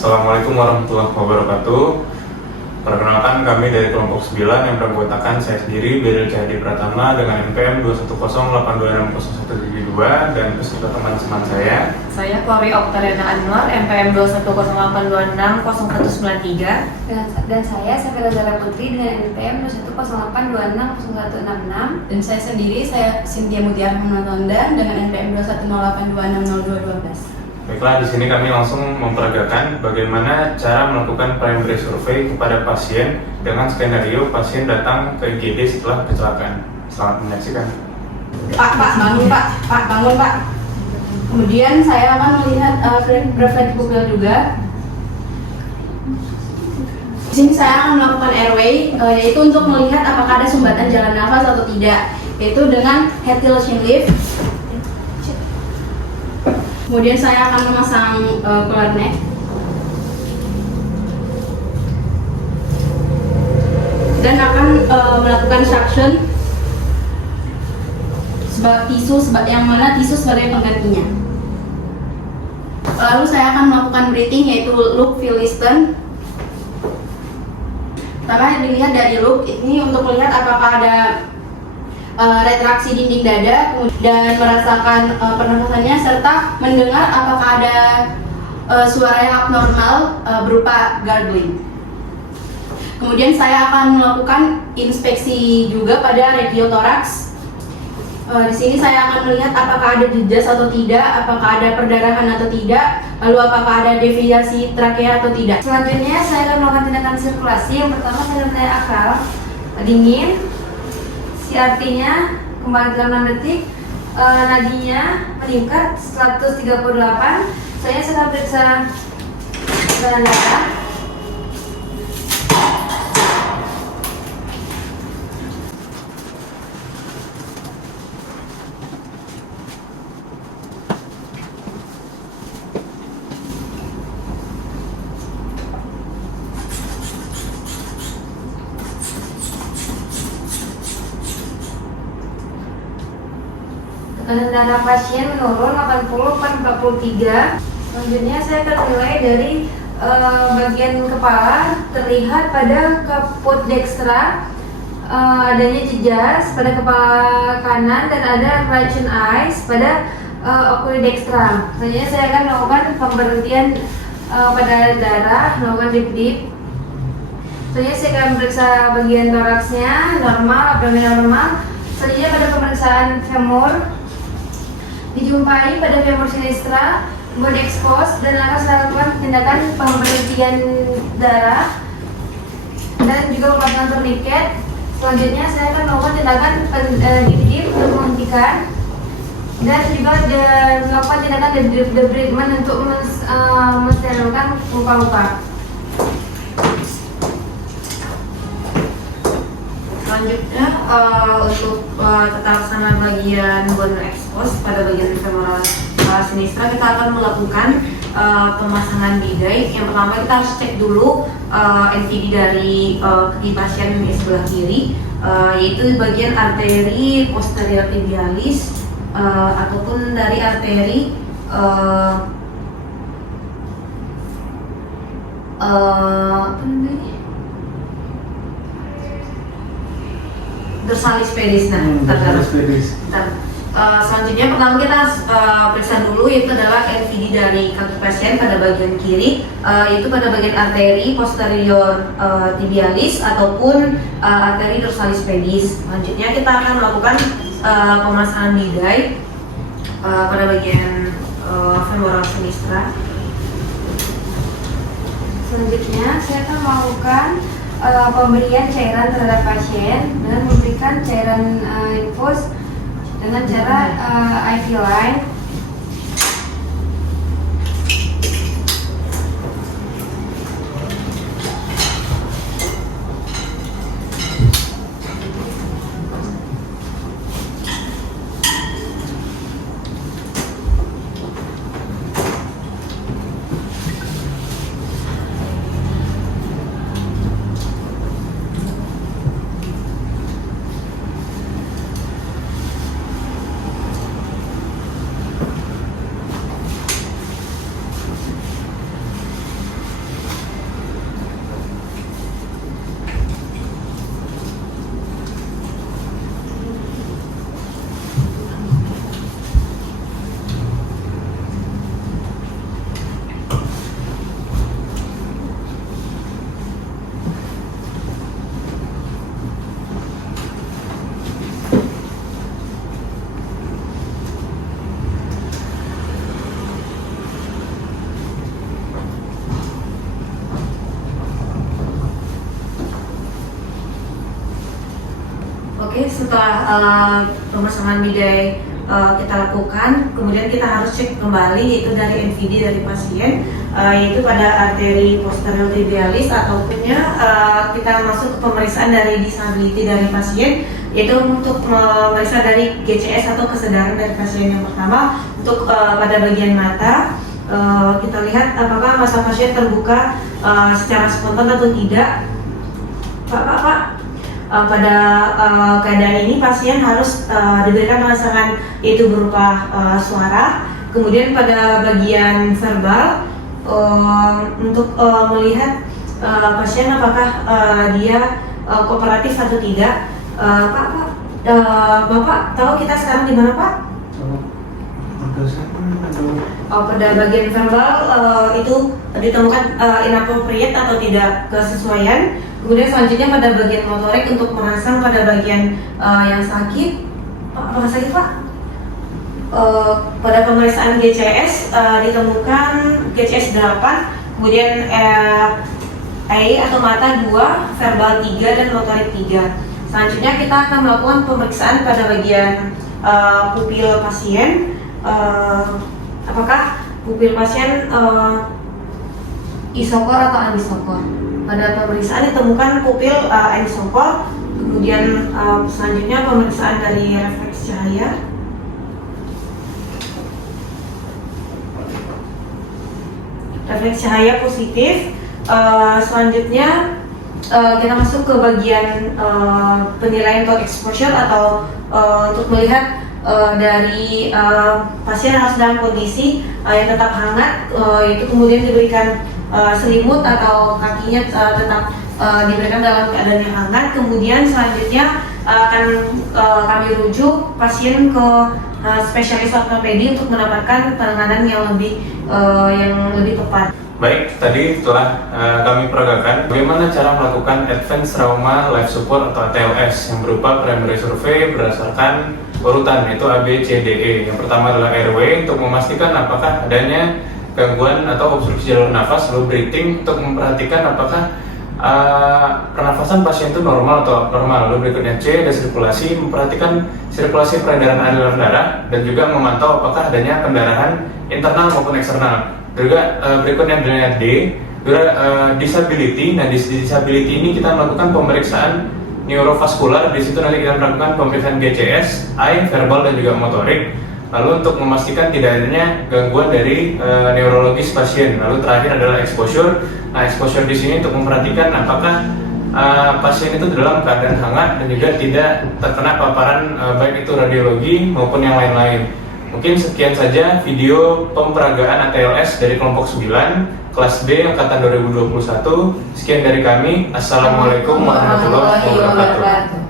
Assalamualaikum warahmatullahi wabarakatuh. Perkenalkan, kami dari kelompok 9 yang beranggotakan saya sendiri, Beril Cahdi Pratama dengan NPM 210826172 dan beserta teman-teman saya. Saya Chloe Oktariana Anwar, NPM 21082609193. Dan saya Safira Zara Putri dengan NPM 21082601166. Dan saya sendiri, saya Cynthia Mutiara Hanatonda dengan NPM 210826212. Baiklah, di sini kami langsung memperagakan bagaimana cara melakukan primary survey kepada pasien dengan skenario pasien datang ke IGD setelah kecelakaan. Selamat menyaksikan. Pak, bangun Pak. Kemudian saya akan melihat refleks pupil juga. Di sini saya akan melakukan airway, yaitu untuk melihat apakah ada sumbatan jalan nafas atau tidak, yaitu dengan head tiltion lift. Kemudian saya akan memasang collar neck. Dan akan melakukan suction yang mana tisu sebagai penggantinya. Lalu saya akan melakukan breathing, yaitu loop Williston. Pertama dilihat dari loop ini untuk melihat apakah ada retraksi dinding dada dan merasakan pernafasannya serta mendengar apakah ada suara yang abnormal berupa gargling. Kemudian saya akan melakukan inspeksi juga pada regiotoraks. Di sini saya akan melihat apakah ada jejas atau tidak, apakah ada perdarahan atau tidak, lalu apakah ada deviasi trakea atau tidak. Selanjutnya saya akan melakukan tindakan sirkulasi. Yang pertama saya akan tanya akal dingin, CRT-nya kembali dalam 6 detik, nadinya meningkat 138. Saya sedang periksa tekanan darah. Tekanan darah pasien menurun 80/43. Selanjutnya saya akan mulai dari bagian kepala. Terlihat pada kaput dextra adanya jejas pada kepala kanan dan ada Raychin eyes pada oculodextra. Selanjutnya saya akan melakukan pemberhentian pada darah, melakukan dip. Selanjutnya saya akan periksa bagian toraksnya normal, abdomen normal. Selanjutnya pada pemeriksaan femur dijumpai pada femur sinistra, bone expose, dan akan saya lakukan tindakan pemberhentian darah dan juga pemasangan tourniquet. Selanjutnya saya akan melakukan tindakan dip untuk menghentikan dan juga melakukan tindakan debridement untuk mensterilkan luka-luka. Selanjutnya untuk tata laksana bagian bone expose pada bagian femoral sinistra, kita akan melakukan pemasangan bidai. Yang pertama kita harus cek dulu NVD dari kaki pasien di sebelah kiri, yaitu bagian arteri posterior tibialis ataupun dari arteri dorsalis pedis. Selanjutnya pertama kita periksa dulu, yaitu adalah NVD dari kaki pasien pada bagian kiri, yaitu pada bagian arteri posterior tibialis ataupun arteri dorsalis pedis. Selanjutnya kita akan melakukan pemasangan bidai pada bagian femoral sinistra. Selanjutnya saya akan melakukan pemberian cairan terhadap pasien dengan memberikan cairan infus dengan cara IV line. setelah pemasangan bidai kita lakukan, kemudian kita harus cek kembali yaitu dari NVD dari pasien, yaitu pada arteri posterior tibialis ataupun kita masuk ke pemeriksaan dari disability dari pasien, yaitu untuk memeriksa dari GCS atau kesadaran dari pasien yang pertama. Untuk pada bagian mata, kita lihat apakah mata pasien terbuka secara spontan atau tidak. Pak. Pada keadaan ini pasien harus diberikan rangsangan yaitu berupa suara. Kemudian pada bagian verbal untuk melihat pasien apakah dia kooperatif atau tidak. Bapak tahu kita sekarang di mana, Pak? Pada bagian verbal itu ditemukan inappropriate atau tidak kesesuaian. Kemudian selanjutnya pada bagian motorik untuk merangsang pada bagian yang sakit. Apa sakit, Pak? Pada pemeriksaan GCS ditemukan GCS 8, kemudian E atau mata 2, verbal 3 dan motorik 3. Selanjutnya kita akan melakukan pemeriksaan pada bagian pupil pasien. Apakah pupil pasien isokor atau anisokor? Pada pemeriksaan ditemukan pupil anisokor. Kemudian selanjutnya pemeriksaan dari refleks cahaya. Refleks cahaya positif. Selanjutnya kita masuk ke bagian penilaian tone exposure atau untuk melihat dari pasien harus dalam kondisi yang tetap hangat, yaitu kemudian diberikan selimut atau kakinya tetap diberikan dalam keadaan yang hangat. Kemudian selanjutnya akan kami rujuk pasien ke spesialis ortopedi untuk mendapatkan penanganan yang lebih tepat. Baik, tadi telah kami peragakan bagaimana cara melakukan Advanced Trauma Life Support atau ATLS yang berupa primary survey berdasarkan urutan, yaitu A, B, C, D, E. Yang pertama adalah airway untuk memastikan apakah adanya gangguan atau obstruksi jalur nafas, lalu breathing untuk memperhatikan apakah pernafasan pasien itu normal atau abnormal. Lalu berikutnya C, ada sirkulasi, memperhatikan sirkulasi peredaran aliran darah dan juga memantau apakah adanya pendarahan internal maupun eksternal. Juga berikutnya adalah D, disability. Nah, di disability ini kita melakukan pemeriksaan neurovaskular. Di situ nanti kita melakukan pemeriksaan GCS, I, verbal dan juga motorik. Lalu untuk memastikan tidak adanya gangguan dari neurologis pasien. Lalu terakhir adalah exposure. Nah, exposure di sini untuk memperhatikan apakah pasien itu dalam keadaan hangat dan juga tidak terkena paparan baik itu radiologi maupun yang lain-lain. Mungkin sekian saja video pemperagaan ATLS dari kelompok 9 kelas B angkatan 2021. Sekian dari kami. Assalamualaikum warahmatullahi wabarakatuh.